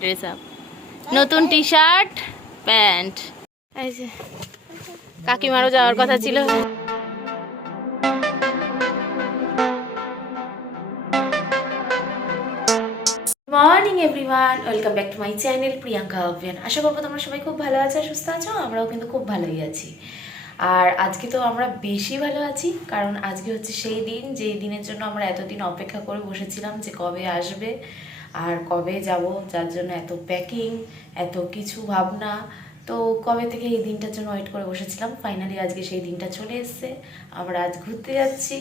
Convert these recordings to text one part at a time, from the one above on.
Dress up নতুন T shirt pant কাকিমারও যাওয়ার কথা ছিল। Morning everyone welcome back to my channel Priyanka অভিয়ান আশা করব তোমরা সবাই খুব ভালো আছো সুস্থ আছো আমরাও কিন্তু খুব ভালোই আছি। আর আজকে তো আমরা বেশি ভালো আছি কারণ আজকে হচ্ছে সেই দিন যে দিনের জন্য আমরা এতদিন অপেক্ষা করে বসেছিলাম যে কবে আসবে। আর কবে যাব? যার জন্য এত প্যাকিং এত কিছু ভাবনা। তো কবে থেকে এই দিনটার জন্য ওয়েট করে বসেছিলাম? ফাইনালি আজকে সেই দিনটা চলে এসছে। আমরা আজ ঘুরতে যাচ্ছি।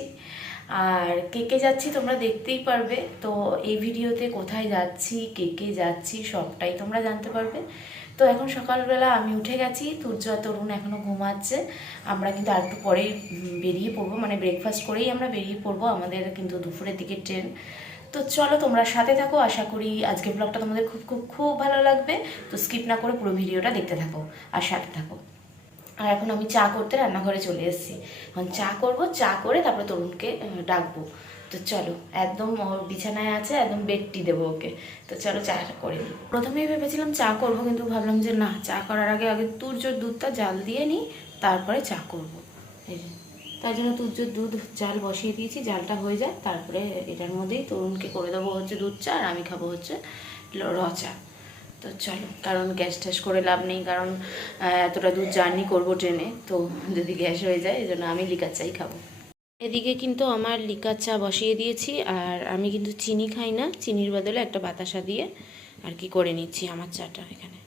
আর কে কে যাচ্ছি তোমরা দেখতেই পারবে। তো এই ভিডিওতে কোথায় যাচ্ছি, কে কে যাচ্ছি, সবটাই তোমরা জানতে পারবে। তো এখন সকালবেলা আমি উঠে গেছি। তুর্য তরুণ এখনও ঘুমাচ্ছে। আমরা কিন্তু আর একটু পরেই বেরিয়ে পড়ব। মানে ব্রেকফাস্ট করেই আমরা বেরিয়ে পড়ব। আমাদের কিন্তু দুপুরের দিকে ট্রেন তো চলো তোমরা সাথে থাকো, আশা করি আজকের ব্লগটা তোমাদের খুব খুব খুব ভালো লাগবে। তো স্কিপ না করে পুরো ভিডিওটা দেখতে থাকো আর সাথে থাকো। আর এখন আমি চা করতে রান্নাঘরে চলে এসেছি। এখন চা করব, চা করে তারপরে তরুণকে ডাকবো। তো চলো, একদম ওর বিছানায় আছে, একদম বেডটি দেবো ওকে। তো চলো চা করে নিই। প্রথমেই ভেবেছিলাম চা করব, কিন্তু ভাবলাম যে না, চা করার আগে আগে তুর্যর দুধটা জাল দিয়ে নিই, তারপরে চা করব। এই তার জন্য তুর্যর দুধ জাল বসিয়ে দিয়েছি, জালটা হয়ে যায় তারপরে এটার মধ্যেই তরুণকে করে দেবো হচ্ছে দুধ চা আর আমি খাব হচ্ছে ল- র চা। তো চলো, কারণ গ্যাস ট্যাস করে লাভ নেই, কারণ এতটা দূর জার্নি করব ট্রেনে, তো যদি গ্যাস হয়ে যায় এই জন্য আমি লিকার চাই খাব। এদিকে কিন্তু আমার লিকার চা বসিয়ে দিয়েছি, আর আমি কিন্তু চিনি খাই না, চিনির বদলে একটা বাতাসা দিয়ে আর কি করে নিচ্ছি আমার চাটা এখানে।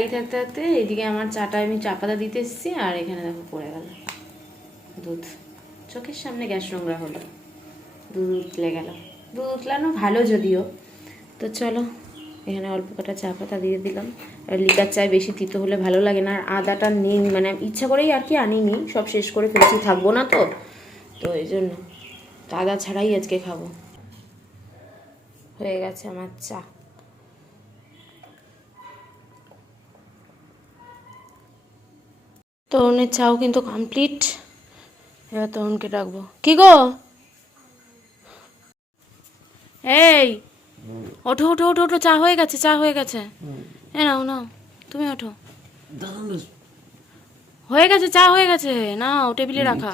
এই থাকতে থাকতে এদিকে আমার চাটা আমি চা পাতা দিতে এসেছি, আর এখানে দেখো পড়ে গেল। দুধ। চোখের সামনে গ্যাস নোংরা হলো। দুধ উতলে গেল। দুধ উতলানো ভালো যদিও। তো চলো, এখানে অল্প কটা চা পাতা দিয়ে দিলাম। আর লিকার চায় বেশি তিতো হলে ভালো লাগে না। আর আদাটা নেই মানে ইচ্ছা করেই আর কি আনিনি। সব শেষ করে ফেলছি, থাকব না তো। তো এই জন্য। আদা ছাড়াই আজকে খাব। হয়ে গেছে আমার চা। তরুণের চাও কিন্তু কমপ্লিট এবার তরুণকে ডাকবো। কি গো? এই ওঠো ওঠো ওঠো ওঠো চা হয়ে গেছে চা হয়ে গেছে। এ নাও নাও তুমি ওঠো। হয়ে গেছে চা হয়ে গেছে। নাও টেবিলে রাখা।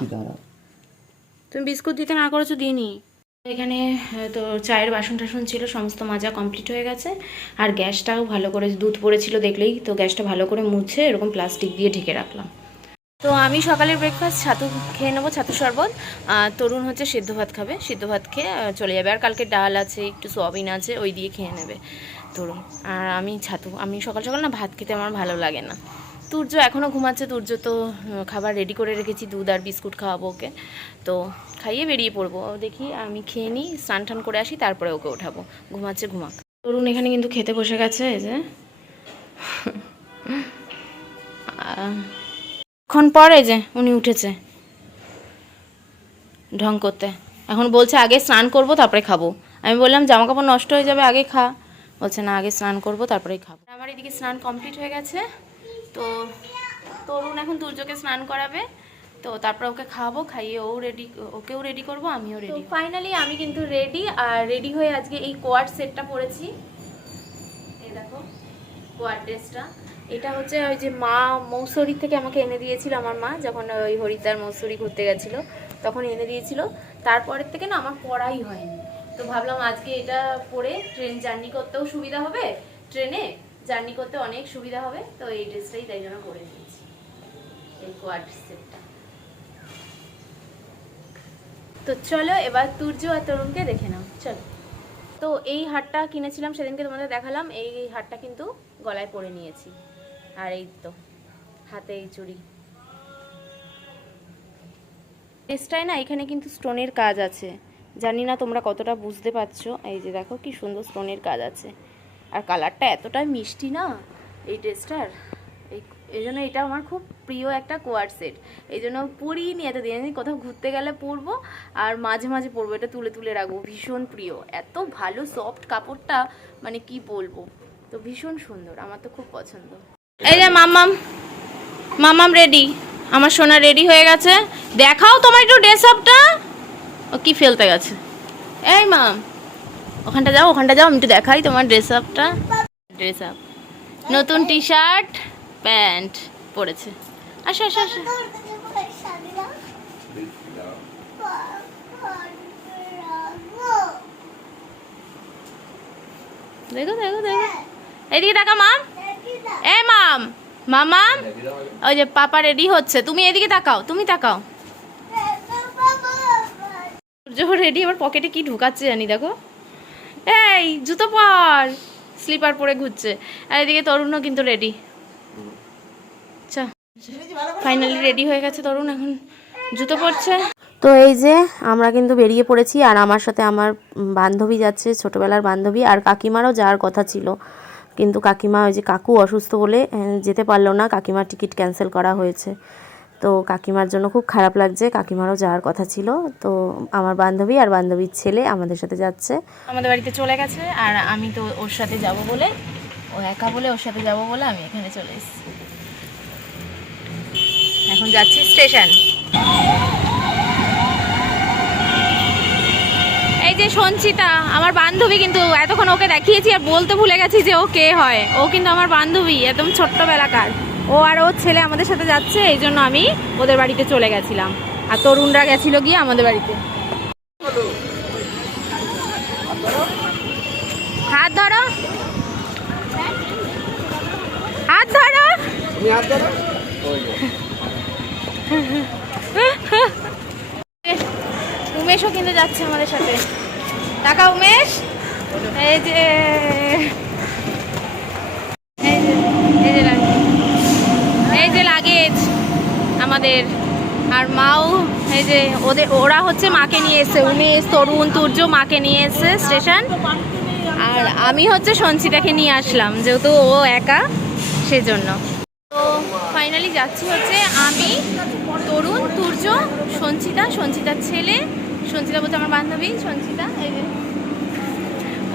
তুমি বিস্কুট দিতে না করেছ দিইনি। এখানে তো চায়ের বাসন টাসন ছিল সমস্ত মাজা কমপ্লিট হয়ে গেছে। আর গ্যাসটাও ভালো করে দুধ পড়েছিল দেখলেই তো গ্যাসটা ভালো করে মুছে এরকম প্লাস্টিক দিয়ে ঢেকে রাখলাম। তো আমি সকালের ব্রেকফাস্ট ছাতু খেয়ে নেব, ছাতু শরবত। আর তরুণ হচ্ছে সিদ্ধ ভাত খাবে, সিদ্ধ ভাত খেয়ে চলে যাবে। আর কালকে ডাল আছে, একটু সোয়াবিন আছে, ওই দিয়ে খেয়ে নেবে তরুণ। আর আমি ছাতু, আমি সকাল সকাল না ভাত খেতে আমার ভালো লাগে না। তুর্য এখনও ঘুমাচ্ছে, তুর্য তো খাবার রেডি করে রেখেছি, দুধ আর বিস্কুট খাওয়াবো ওকে। তো খাইয়ে বেরিয়ে পড়ব। দেখি আমি খেয়ে নিই, স্নান টান করে আসি, তারপরে ওকে ওঠাবো। ঘুমাচ্ছে, ঘুমাক। তরুণ এখানে কিন্তু খেতে বসে গেছে যে। আহ, ক্ষণ পরে যে উনি উঠেছে। ঢং করতে। এখন বলছে আগে স্নান করব তারপরে খাব। আমি বললাম জামা কাপড় নষ্ট হয়ে যাবে আগে খা। বলছে না আগে স্নান করব তারপরেই খাব। আমার এদিকে স্নান কমপ্লিট হয়ে গেছে। তো তরুণ এখন দুর্যোগে স্নান করাবে। তো তারপর ওকে খাওয়াবো খাইয়ে ও রেডি ওকেও রেডি করব আমিও রেডি ফাইনালি আমি কিন্তু রেডি আর রেডি হয়ে আজকে এই কোয়ার সেটটা পরেছি এই দেখো কোয়ার ড্রেসটা এটা হচ্ছে ওই যে মা মৌসুরি থেকে আমাকে এনে দিয়েছিল আমার মা, যখন ওই হরিদ্বার মৌসুরি ঘুরতে গেছিল, তখন এনে দিয়েছিল। তারপরের থেকে না আমার পড়াই হয়নি। তো ভাবলাম আজকে এটা পরে ট্রেন জার্নি করতেও সুবিধা হবে ট্রেনে জার্নি করতে অনেক সুবিধা হবে, তো এই ড্রেসটাই তাই জন্য পরে নিয়েছি তো চলো এবার তুর্য আর তরুণকে দেখে নাও, চলো। তো এই হারটা কিনেছিলাম, সেদিনকে তোমাদের দেখালাম, এই হারটা কিন্তু গলায় পরে নিয়েছি। আর এই তো, হাতে এই চুড়ি। ড্রেসটায় না এখানে কিন্তু স্টোনের কাজ আছে। জানি না তোমরা কতটা বুঝতে পারছ। এই যে দেখো কি সুন্দর স্টোনের কাজ আছে। আর কালারটা এতটাই মিষ্টি না এই ড্রেসটার? এই জন্য এটা আমার খুব প্রিয় একটা কোয়ার সেট। এই জন্য পরিনি এতদিন আমি কোথাও ঘুরতে গেলে পরবো আর মাঝে মাঝে পরবো। এটা তুলে তুলে রাখব। ভীষণ প্রিয়। এত ভালো সফট কাপড়টা মানে কি বলব? তো ভীষণ সুন্দর। আমার তো খুব পছন্দ। এই যে মাম্মাম মামাম রেডি আমার সোনা রেডি হয়ে গেছে। দেখাও তোমার একটু ড্রেস আপটা ও কি ফেলতে গেছে। এই মাম ওখানটা যাও ওখানটা যাও, আমি একটু দেখাই তোমার ড্রেস আপটা ড্রেস আপ নতুন টি শার্ট প্যান্ট পরেছে। আসো আসো আসো। দেখো দেখো দেখো। এদিকে তাকা মাম এ, মাম। মামাম ওই যে পাপা রেডি হচ্ছে। তুমি এদিকে তাকাও, তুমি তাকাও। রেডি আবার পকেটে কি ঢুকাচ্ছে জানি, দেখো। এই, জুতো পর। স্লিপার পরে ঘুরছে। আর এদিকে তরুণও কিন্তু রেডি আচ্ছা ফাইনালি রেডি হয়ে গেছে তরুণ, এখন জুতো পরছে। তো এই যে আমরা কিন্তু বেরিয়ে পড়েছি, আর আমার সাথে আমার বান্ধবী যাচ্ছে, ছোটবেলার বান্ধবী, আর কাকিমারও যাওয়ার কথা ছিল। কিন্তু কাকিমা ওই যে কাকু অসুস্থ বলে যেতে পারল না। কাকিমার টিকিট ক্যান্সেল করা হয়েছে। তো কাকিমার জন্য খুব খারাপ লাগছে। কাকিমারও যাওয়ার কথা ছিল। তো আমার বান্ধবী আর বান্ধবীর ছেলে আমাদের সাথে যাচ্ছে। আমাদের বাড়িতে চলে গেছে আর আমি তো ওর সাথে যাব বলে, ও একা বলে ওর সাথে যাব বলে আমি এখানে চলে এসেছি। এখন যাচ্ছি স্টেশন। এই যে সঞ্চিতা আমার বান্ধবী কিন্তু এতক্ষণ ওকে দেখিয়েছি আর বলতে ভুলে গেছি যে ও কে হয়। ও কিন্তু আমার বান্ধবী একদম ছোট্টবেলাকার। ও আর ওর ছেলে আমাদের সাথে যাচ্ছে এই জন্য আমি ওদের বাড়িতে চলে গেছিলাম। আর তরুণরা গেছিল গিয়ে আমাদের বাড়িতে। হাত ধরো। হাত ধরো। উমেশও কিন্তু যাচ্ছে আমাদের সাথে। টাকা উমেশ, এই যে এই যে লাগেজ। আমাদের। আর মাও, এই যে ওদের, ওরা হচ্ছে মাকে নিয়ে এসছে, উমেশ, তরুণ, তুর্য মাকে নিয়ে এসছে স্টেশন। আর আমি হচ্ছে সঞ্চিতাকে নিয়ে আসলাম, যেহেতু ও একা, সেজন্য। তো ফাইনালি যাচ্ছি হচ্ছে আমি, তরুণ, তুর্য, সঞ্চিতা, সঞ্চিতার ছেলে সঞ্চিতা বলছে আমার বান্ধবী সঞ্চিতা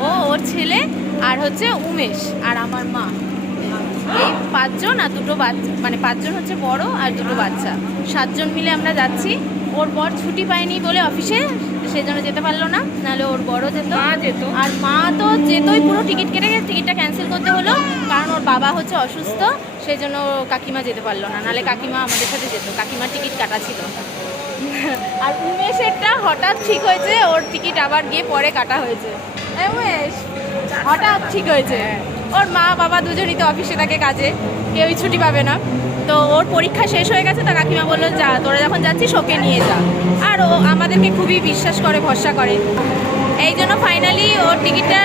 ও ওর ছেলে আর হচ্ছে উমেশ আর আমার মা। এই পাঁচজন আর দুটো বাচ্চা মানে পাঁচজন হচ্ছে বড় আর দুটো বাচ্চা। সাতজন মিলে আমরা যাচ্ছি। ওর বর ছুটি পায়নি বলে অফিসে সেই জন্য যেতে পারল না নাহলে ওর বড় যেত। মা যেত। আর মা তো যেতই পুরো টিকিট কেটে গেছে টিকিটটা ক্যান্সেল করতে হলো কারণ ওর বাবা হচ্ছে অসুস্থ সেই জন্য কাকিমা যেতে পারল না। নাহলে কাকিমা আমাদের সাথে যেত কাকিমার টিকিট কাটা ছিল। আর উমেশেরটা হঠাৎ ঠিক হয়েছে, ওর টিকিট আবার গিয়ে পরে কাটা হয়েছে। উমেশ, হঠাৎ ঠিক হয়েছে। ওর মা বাবা দুজনই তো অফিসে থাকে কাজে, কেউই ছুটি পাবে না। তো ওর পরীক্ষা শেষ হয়ে গেছে, তা কাকিমা বলল, যা, তোরা যখন যাচ্ছিস, ওকে নিয়ে যা। আর ও আমাদেরকে খুবই বিশ্বাস করে, ভরসা করে। এই জন্য ফাইনালি ওর টিকিটটা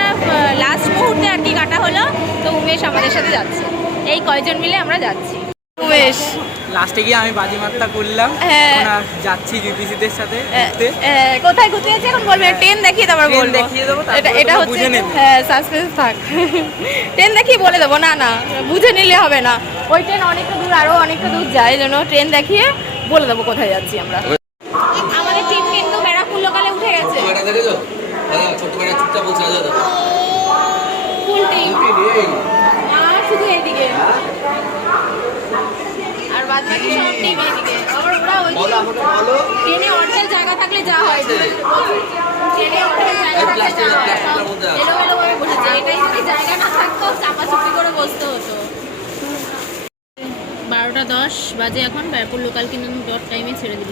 লাস্ট মুহূর্তে আর কি কাটা হলো, তো উমেশ আমাদের সাথে যাচ্ছে। এই কয়জন মিলে আমরা যাচ্ছি। উমেশ লাস্টে গিয়ে আমি বাজিমাতটা করলাম। হ্যাঁ। আর যাচ্ছি ইউপিসিদের সাথে এ, কোথায় ঘুরতে যাচ্ছি এখন বলবে? ট্রেন দেখিয়ে তারপর বল বলব। দেখিয়ে দেবো, এটা এটা হচ্ছে হ্যাঁ সাসপেন্স থাক। ট্রেন দেখিয়ে বলে দেবো না না বুঝে নিলে হবে না। ওই ট্রেন অনেকটা দূর আরও অনেকটা দূর যায় জন্য ট্রেন দেখিয়ে বলে দেবো কোথায় যাচ্ছি আমরা আমাদের ট্রেন কিন্তু ব্যারাকপুর লোকালে উঠে গেছে ছোট্ট দেখেছ দাদা ছোট্ট বেটা চুপচাপ বলছে দাদা ফুল টিম আর শুধু এদিকে আর বাদ বাকি সব টিম এদিকে আবার ওরা ওই বলো আমাকে বলো ট্রেনে অর্ধেক জায়গা থাকলে যা হয়। ট্রেনে অর্ধেক জায়গা থাকলে যা হয়। প্লাস্টিকের মধ্যে আছে। এলোমেলো ভাবে বসেছে এটাই যদি জায়গা না থাকতো চাপাচুপি করে বসতে হতো। বারোটা দশ বাজে এখন। ব্যারাকপুর লোকাল কিন্তু ডট টাইমে ছেড়ে দিল।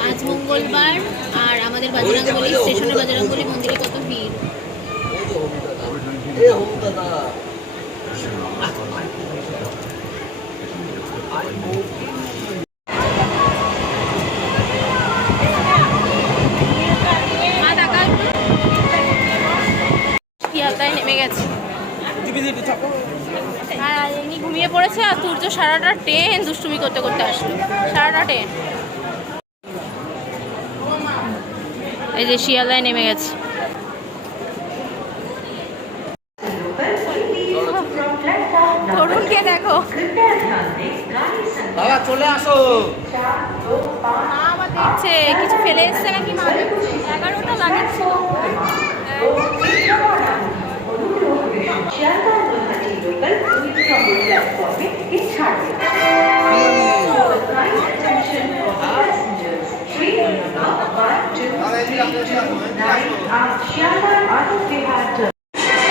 আজ মঙ্গলবার আর আমাদের বাজরাঙ্গলি স্টেশনের বাজরাঙ্গলি মন্দিরে কত ভিড় এ হোম দাদা মা টাকা ইয়াতায় নেমে গেছে ইউপিসিটি থাকো আর ইনি ঘুমিয়ে পড়েছে আর তুর্য সারাটা ট্রেন দুষ্টুমি করতে করতে আসলো। সারাটা ট্রেন। এই যে শিয়ালদায় নেমে গেছে।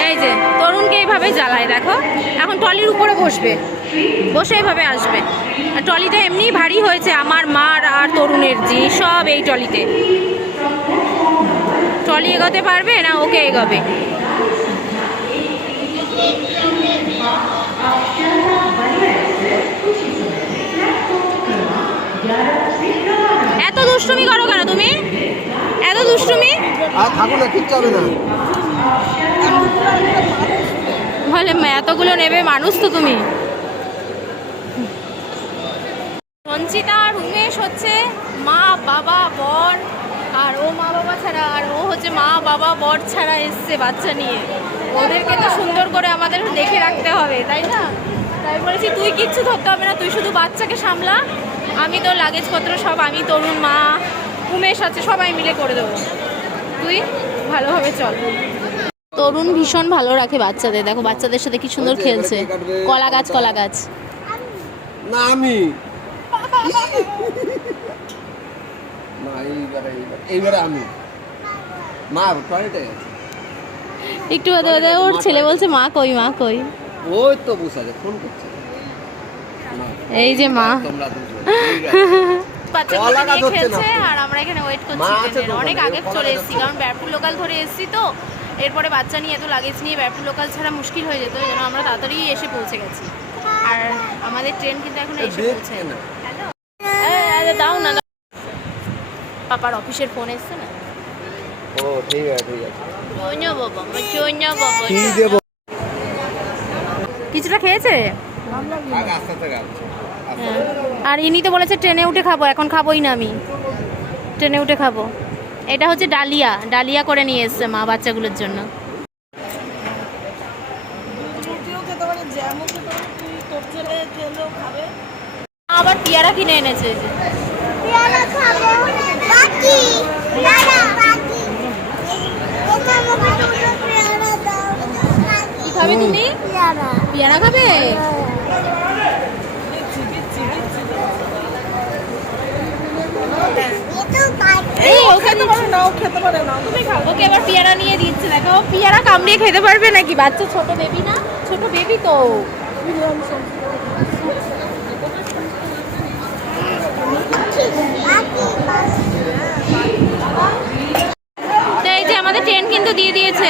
এই যে তরুণকে এইভাবে জ্বালায় দেখো। এখন টলির উপরে বসবে। বসে এইভাবে আসবে। ট্রলিটা এমনি ভারী হয়েছে আমার মার আর তরুণের জি সব এই ট্রলিতে। ট্রলি এগোতে পারবে না ওকে এগোবে? এত দুষ্টুমি করো কেন তুমি? এত দুষ্টুমি? আর থাকো না কিচ্ছু হবে না। বলে "মা, এতগুলো নেবে মানুষ তো তুমি? সঞ্চিতা আর উমেশ হচ্ছে মা বাবা বর আর ও মা বাবা ছাড়া আর ও হচ্ছে মা বাবা বর ছাড়া এসছে বাচ্চা নিয়ে। ওদেরকে তো সুন্দর করে আমাদের দেখে রাখতে হবে তাই না? তাই বলেছি তুই কিচ্ছু ধরতে হবে না তুই শুধু বাচ্চাকে সামলা। আমি তো লাগেজপত্র সব আমি তরুণ মা উমেশ আছে সবাই মিলে করে দেবো। তুই ভালোভাবে চল। তরুণ ভীষণ ভালো রাখে বাচ্চাদের দেখো বাচ্চাদের সাথে কি সুন্দর খেলছে। কলা গাছ কলা গাছ না আমি না এইবারে এইবারে এইবারে আমি। মা টয়লেটে একটু ওর ছেলে বলছে মা কই মা কই? ওই তো বসে আছে ফোন করছে। এই যে মা। তোমরা না। আর আমরা এখানে ওয়েট করছি অনেক আগে চলে এসেছি কারণ ব্যারপুর লোকাল ধরে এসেছি তো। এরপরে বাচ্চা নিয়ে এত লাগেজ নিয়ে ব্যারপুর লোকাল ছাড়া মুশকিল হয়ে যেত এই জন্য আমরা তাড়াতাড়ি এসে পৌঁছে গেছি। আর আমাদের ট্রেন কিন্তু এখন এসে পৌঁছে না। দাও না পাপার অফিসের ফোন এসছে না? ও ঠিক আছে ঠিক আছে। জন্য বাবা আমার জন্য বাবা কি দেবো? কিছুটা খেয়েছে? হ্যাঁ। আর ইনি তো বলেছে ট্রেনে উঠে খাব এখন খাবোই না আমি। ট্রেনে উঠে খাব। এটা হচ্ছে ডালিয়া ডালিয়া করে নিয়ে এসছে মা বাচ্চাগুলোর জন্য। আবার পিয়ারা কিনে এনেছে। পেয়ারা খাব। বাকি দাদা বাকি। ওমা আমাকে দুটো দাও। কি খাবে তুমি? পেয়ারা। খাবে? ওকে এবার নিয়ে দিচ্ছে দেখো। পেয়ারা কামড়িয়ে খেতে পারবে নাকি? বাচ্চা ছোট বেবি না? ছোট বেবি তো। এই যে আমাদের ট্রেন কিন্তু দিয়ে দিয়েছে।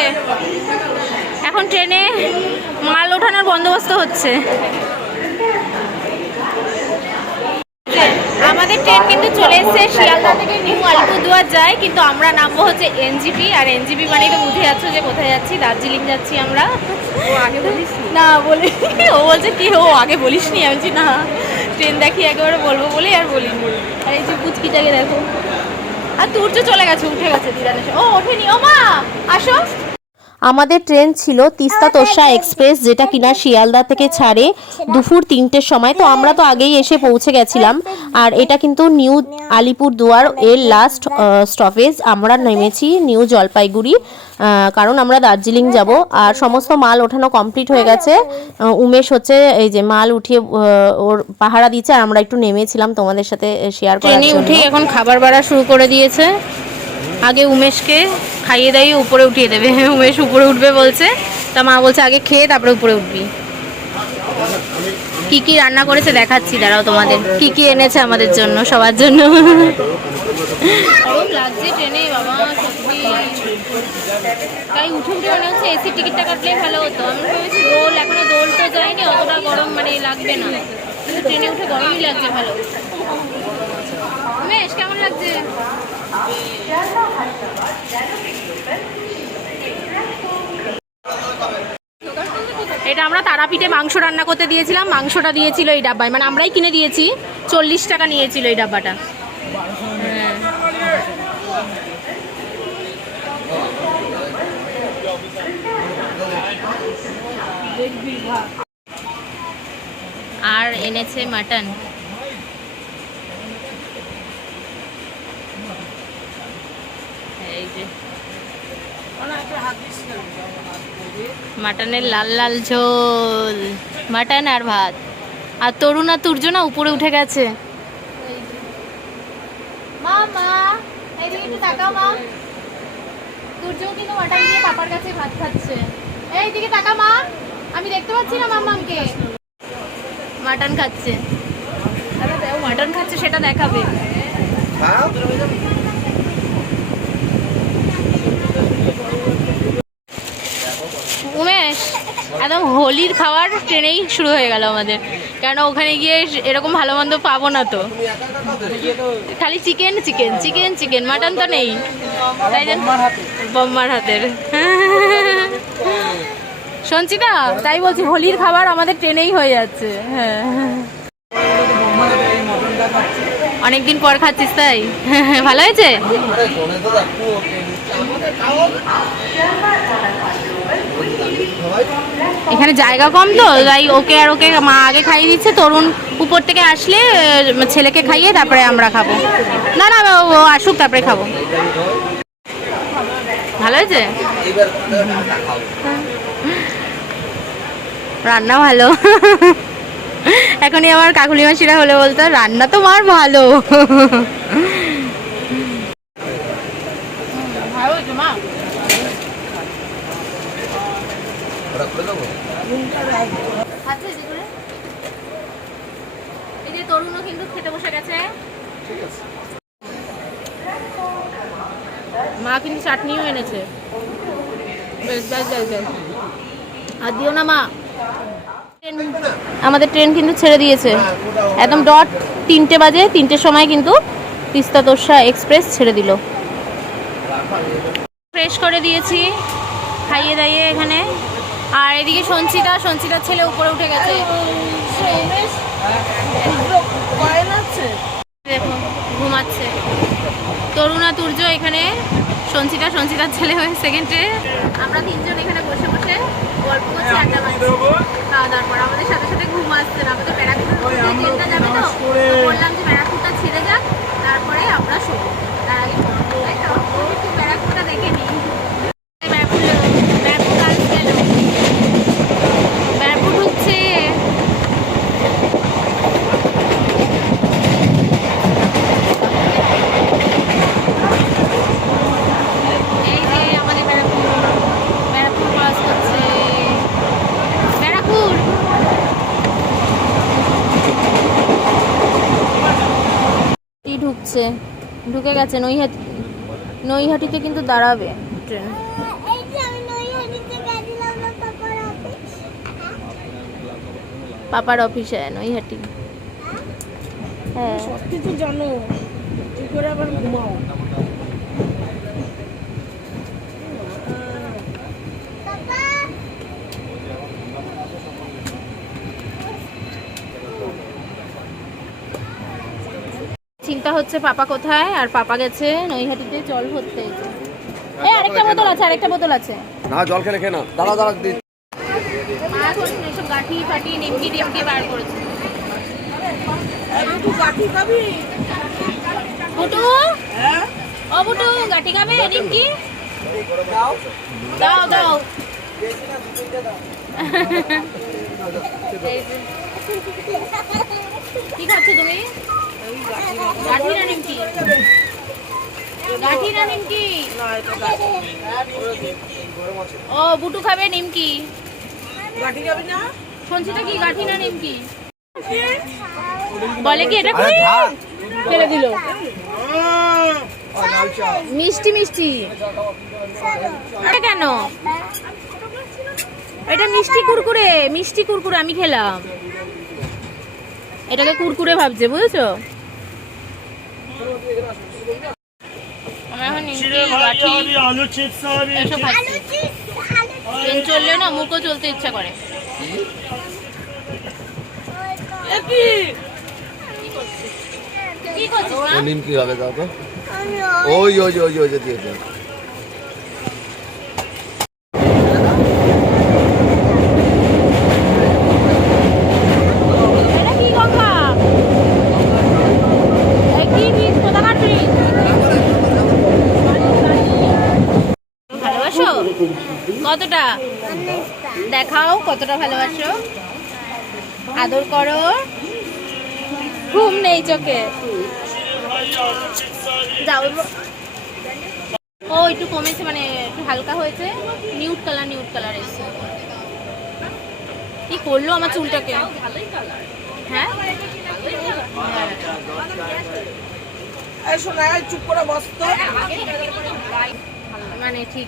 এখন ট্রেনে মাল ওঠানোর বন্দোবস্ত হচ্ছে। আমাদের ট্রেন কিন্তু চলে এসেছে শিয়ালদা থেকে নিউ আলিপুরদুয়ার যায় কিন্তু আমরা নামবো হচ্ছে এনজিপি। আর এনজিপি মানে তো বুঝে যাচ্ছ যে কোথায় যাচ্ছি দার্জিলিং যাচ্ছি আমরা। ও না? বলি ও বলছে কি ও আগে বলিস নি? আমি না ট্রেন দেখি একেবারে বলব বলে আর বলিনি। এই যে পুচকিটাকে দেখো। আর তুর্য চলে গেছে, উঠে গেছে দিদানের সাথে। ও, ওঠেনি। ও মা, আসো। আমাদের ট্রেন ছিল তিস্তা তোষা এক্সপ্রেস যেটা কিনা শিয়ালদা থেকে ছাড়ে দুপুর তিনটের সময়। তো আমরা তো আগেই এসে পৌঁছে গেছিলাম। আর এটা কিন্তু নিউ আলিপুর দুয়ার এর লাস্ট স্টপেজ আমরা নেমেছি নিউ জলপাইগুড়ি কারণ আমরা দার্জিলিং যাব। আর সমস্ত মাল ওঠানো কমপ্লিট হয়ে গেছে। উমেশ হচ্ছে এই যে মাল উঠিয়ে ওর পাহারা দিচ্ছে। আর আমরা একটু নেমেছিলাম তোমাদের সাথে শেয়ার করার জন্য। উঠেই এখন খাবার বাড়া শুরু করে দিয়েছে। আগে উমেশকে খাইয়ে দাইয়ে উপরে উঠিয়ে দেবে। উমেশ উপরে উঠবে বলছে। তা মা বলছে, আগে খেয়ে তারপরে উপরে উঠবি। কি কি রান্না করেছে দেখাচ্ছি, দাঁড়াও তোমাদের। কি কি এনেছে আমাদের জন্য, সবার জন্য। লাগছে ট্রেনে, বাবা তাই মনে হচ্ছে টিকিটটা ভালো হতো। দোল, এখনও যায়নি, অতটা গরম মানে লাগবে না। ভালো। উমেশ কেমন লাগছে? এটা আমরা তারাপীঠে মাংস রান্না করতে দিয়েছিলাম। মাংসটা দিয়েছিল এই ডাব্বায়। মানে আমরাই কিনে দিয়েছি। চল্লিশ টাকা নিয়েছিল এই ডাব্বাটা। হ্যাঁ। আর এনেছে মাটন এই যে মাটনের লাল লাল ঝোল। মাটন আর ভাত। আর তরুণ আর তুর্য না উপরে উঠে গেছে। মা মা এইদিকে একটু তাকাও মা। তুর্যও কিন্তু মাটন দিয়ে পাপার কাছে ভাত খাচ্ছে। এইদিকে তাকা মা। আমি দেখতে পাচ্ছি না মাম্মামকে। মাটন খাচ্ছে। মাটন খাচ্ছে সেটা দেখাবে উমেশ একদম হোলির খাবার ট্রেনেই শুরু হয়ে গেল আমাদের। কেন ওখানে গিয়ে এরকম ভালো মন্দ পাবো না তো। খালি chicken chicken chicken chicken. Mutton তো নেই। তাই বম্মার হাতের। সঞ্চিতা, তাই বলছি, হোলির খাবার আমাদের ট্রেনেই হয়ে যাচ্ছে। হ্যাঁ। অনেকদিন পর খাচ্ছিস তাই? ভালো হয়েছে? এখানে জায়গা কম তো, তাই ওকে আর ওকে মা আগে খাইয়ে দিচ্ছে, তরুণ উপর থেকে আসলে ছেলেকে খাইয়ে তারপরে আমরা খাব। না না, ও আসুক, তারপরে খাব। ভালো হয়েছে? রান্না ভালো। এখনই আমার কাকুলি মাসিরা হলে বলতো, রান্না তো মার ভালো হয়েছে মা খাচ্ছে খেতে বসে গেছে। মা কিন্তু চাটনিও এনেছে। বেশ আর দিও না মা। আমাদের ট্রেন কিন্তু ছেড়ে দিয়েছে। একদম ডট তিনটে বাজে, তিনটের সময় কিন্তু তিস্তা তোরসা এক্সপ্রেস ছেড়ে দিল। ফ্রেশ করে দিয়েছি। খাইয়ে দাইয়ে এখানে। আর এদিকে সঞ্চিতা সঞ্চিতার ছেলে উপরে উঠে গেছে। ঘুমাচ্ছে। তরুণা তুর্য এখানে। সঞ্চিতা সঞ্চিতার ছেলে হয়ে সেকেন্ডে আমরা তিনজন এখানে বসে বসে গল্প করছি আড্ডা মারছি। খাওয়া দাওয়ার পর আমাদের সাথে সাথে ঘুম আসছে না। আমাদের ব্যারাকপুর ট্রেনটা যাবে তো? বললাম যে ব্যারাকপুরটা ছেড়ে যাক তারপরে আমরা শোবো। তার আগে ব্যারাকপুরটা দেখে নিই ব্যারাকপুর ব্যারাকপুর আসছে না ব্যারাকপুর ঢুকছে এই যে আমাদের ব্যারাকপুর ব্যারাকপুর ক্রস করছে ব্যারাকপুর ঢুকছে ঢুকে গেছে নৈহাটি নৈহাটিতে কিন্তু দাঁড়াবে। ট্রেন। পাপার অফিসে নৈহাটি। হ্যাঁ। সব কিছু জানো। কি করে আবার ঘুমাও পাপা চিন্তা হচ্ছে পাপা কোথায়? আর পাপা গেছে নৈহাটিতে জল ভরতে। এই আরেকটা বোতল আছে আরেকটা বোতল আছে। না জল খেলে খেয়ে না দাঁড়া দাঁড়া দি এখন গাঠি ফাটি নিমকি বার করেছে বুটু ও বুটু গাঠি খাবে নিমকি দাও। দাও। কি খাচ্ছ তুমি? গাঠি না নিমকি। গাঠি না নিমকি। ও বুটু খাবে নিমকি। সঞ্চিতা কি গাঠি না নিমকি? বলে কি এটা ফেলে দিল। মিষ্টি মিষ্টি। কেন? এটা মিষ্টি কুরকুরে মিষ্টি কুরকুরে আমি খেলাম। এটাকে কুরকুরে ভাবছে বুঝেছ আমার এখন নিমকি গাঠি এসব খাচ্ছি ট্রেন চললে না মুখও চলতে ইচ্ছা করে। কি? হবে দাও ওই ওই ওই ওই যে দিয়েছে এটা কি গঙ্গা এই কি বীজ কোথাকার বীজ ভালোবাসো কতটা? দেখাও কতটা ভালোবাসো। আদর করো। ঘুম নেই চোখে। যাও। ও একটু কমেছে মানে একটু হালকা হয়েছে। নিউট কালার নিউট কালার এসছে। কি করল আমার চুলটাকে? হ্যাঁ? মানে ঠিক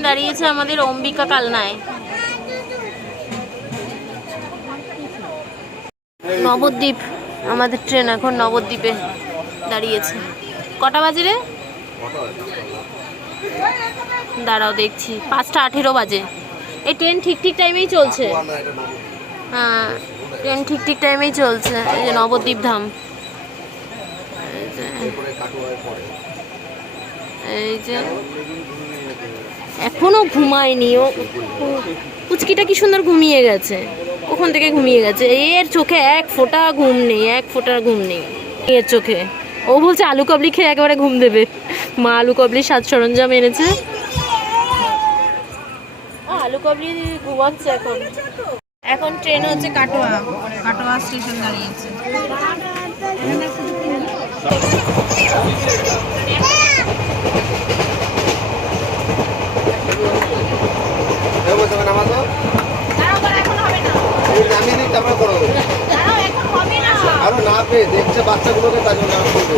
দাঁড়িয়েছে আমাদের অম্বিকা কালনায়। নবদ্বীপ, আমাদের ট্রেন এখন নবদ্বীপে দাঁড়িয়েছে। কটা বাজে রে? দাঁড়াও দেখছি, পাঁচটা আঠেরো বাজে। এই ট্রেন ঠিক ঠিক টাইমেই চলছে। হ্যাঁ ট্রেন ঠিক ঠিক টাইমেই চলছে, এই যে নবদ্বীপ ধাম। এই যে এই যে এখনও ঘুমায়নি। ও পুচকিটা কি সুন্দর ঘুমিয়ে গেছে। ওখান থেকে ঘুমিয়ে গেছে? এর চোখে এক ফোঁটা ঘুম নেই, এক ফোঁটা ঘুম নেই। এর চোখে। ও বলছে, আলু কাবলি খেয়ে একেবারে ঘুম দেবে। মা আলু কাবলির সাজ সরঞ্জাম এনেছে। আলু কাবলি ঘুমাচ্ছে এখন। এখন ট্রেন হচ্ছে কাটোয়া। কাটোয়া স্টেশন দাঁড়িয়েছে। হবে নামাজও নামিয়ে দিই তারপরে করো আরও না পেয়ে দেখছে বাচ্চাগুলোকে তার জন্য করব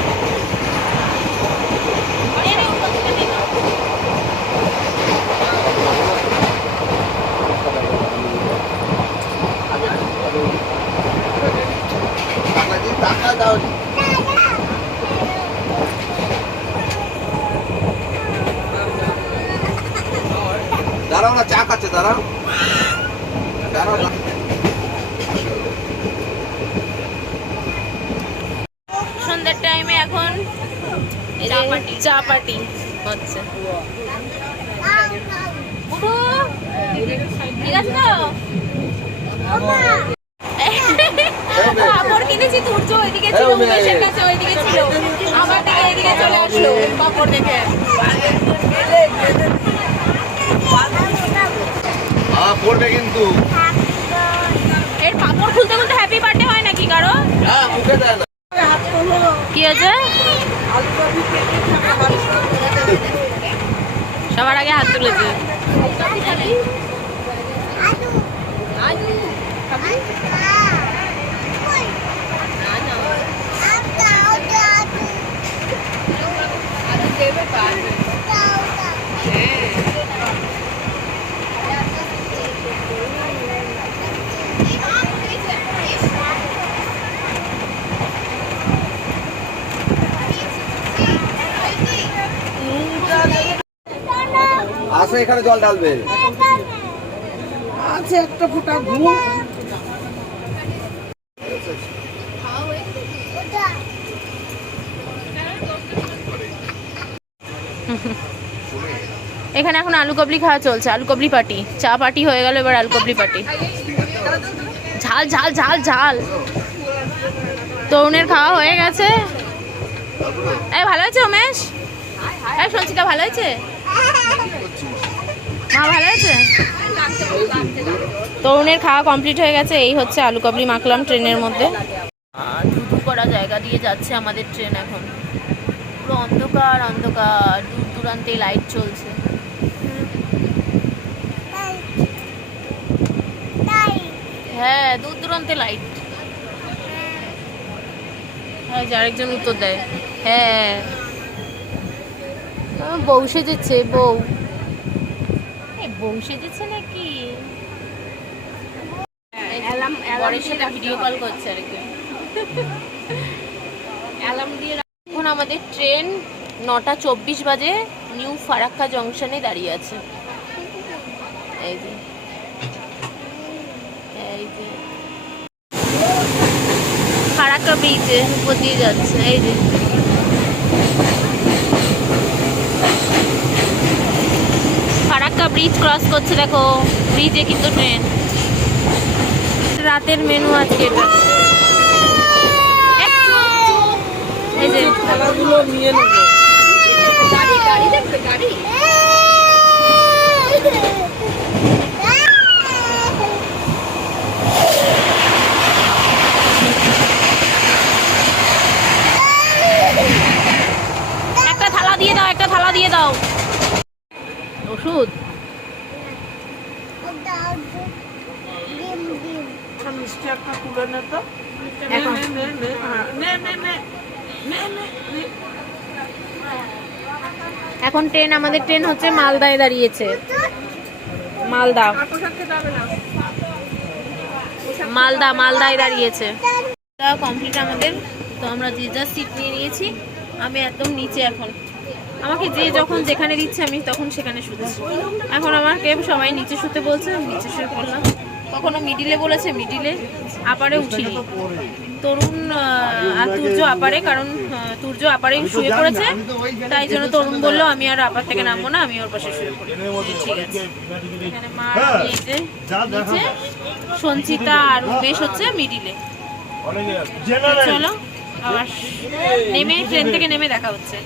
টাকা দিই টাকা দাও না চা খাচ্ছে দাঁড়াও দাঁড়াও সন্ধ্যার টাইমে এখন চা পার্টি হচ্ছে। উঠো ঠিক আছে তো? পাপড় কিনেছি তুর্য ওইদিকে ছিল উমেশের কাছে ওইদিকে ছিল। আমার দিকে এদিকে চলে আসলো পাপড় দেখে। হ্যাঁ পড়বে কিন্তু। এর পাপড় খুলতে খুলতে হ্যাপি বার্থডে হয় নাকি কারও? হ্যাঁ মুখে দেয় না। কি আছে সবার আগে হাত তুলেছে আসো এখানে জল ঢালবে? আছে একটা ফুটা ঘুম এখানে এখন আলু কাবলি খাওয়া চলছে আলু কবলি পার্টি। চা পার্টি হয়ে গেল এবার আলু কাবলি পার্টি। ঝাল ঝাল ঝাল ঝাল। তরুণের খাওয়া হয়ে গেছে। এই ভালো আছে উমেশ? এই সঞ্চিতা ভালো হয়েছে মা ভালো হয়েছে তরুণের খাওয়া কমপ্লিট হয়ে গেছে, এই হচ্ছে আলু কাবলি মাখলাম ট্রেনের মধ্যে। ধুধু করা জায়গা দিয়ে যাচ্ছে আমাদের ট্রেন এখন। পুরো অন্ধকার অন্ধকার, দূর দূরান্তে লাইট চলছে। হ্যাঁ দূর দূরান্তে লাইট হ্যাঁ যে আরেকজন উত্তর দেয়। হ্যাঁ। বউ সেজেছে, বউ। বউ সেজেছে নাকি? বরের সাথে ভিডিও কল করছে আর কি। অ্যালার্ম দিয়ে এখন আমাদের ট্রেন নটা চব্বিশ বাজে নিউ ফারাক্কা জংশনে দাঁড়িয়ে আছে। এই যে। এই যে। ফারাক্কা ব্রিজে উপর দিয়ে যাচ্ছে এই যে। ফারাক্কা ব্রিজ ক্রস করছে দেখো। ব্রিজে কিন্তু ট্রেন রাতের মেনু আজকে এটা। এই যে খেলাগুলো নিয়ে নেব। একটা থালা দিয়ে দাও একটা থালা দিয়ে দাও। ওষুধ ডিম ডিম একটা মিষ্টি একটা তুলে নে তো নে, এখন। নে, নে, নে, নে, নে, নে। নে, নে, নে। এখন ট্রেন আমাদের ট্রেন হচ্ছে মালদায় দাঁড়িয়েছে। মালদা। মালদা মালদায় দাঁড়িয়েছে। কমপ্লিট আমাদের। তো আমরা যে যা সিট নিয়ে নিয়েছি আমি একদম নিচে এখন। আমাকে যে যখন যেখানে দিচ্ছে আমি তখন সেখানে শুতেছি। এখন আমাকে সবাই নিচে শুতে বলছে আমি নিচে শুয়ে পড়লাম। কখনো মিডিলে বলেছে মিডিলে আপারে উঠিনি। তরুণ আর তুর্য আপারে কারণ তুর্য আপারে শুয়ে পড়েছে। তাই জন্য তরুণ বলল আমি আর আপার থেকে নামবো না আমি ওর পাশে শুয়ে পড়ি। ঠিক আছে। এখানে মা আর আমি এই যে নিচে সঞ্চিতা আর উমেশ হচ্ছে মিডিলে। চলো আবার নেমে ট্রেন থেকে নেমে দেখা হচ্ছে।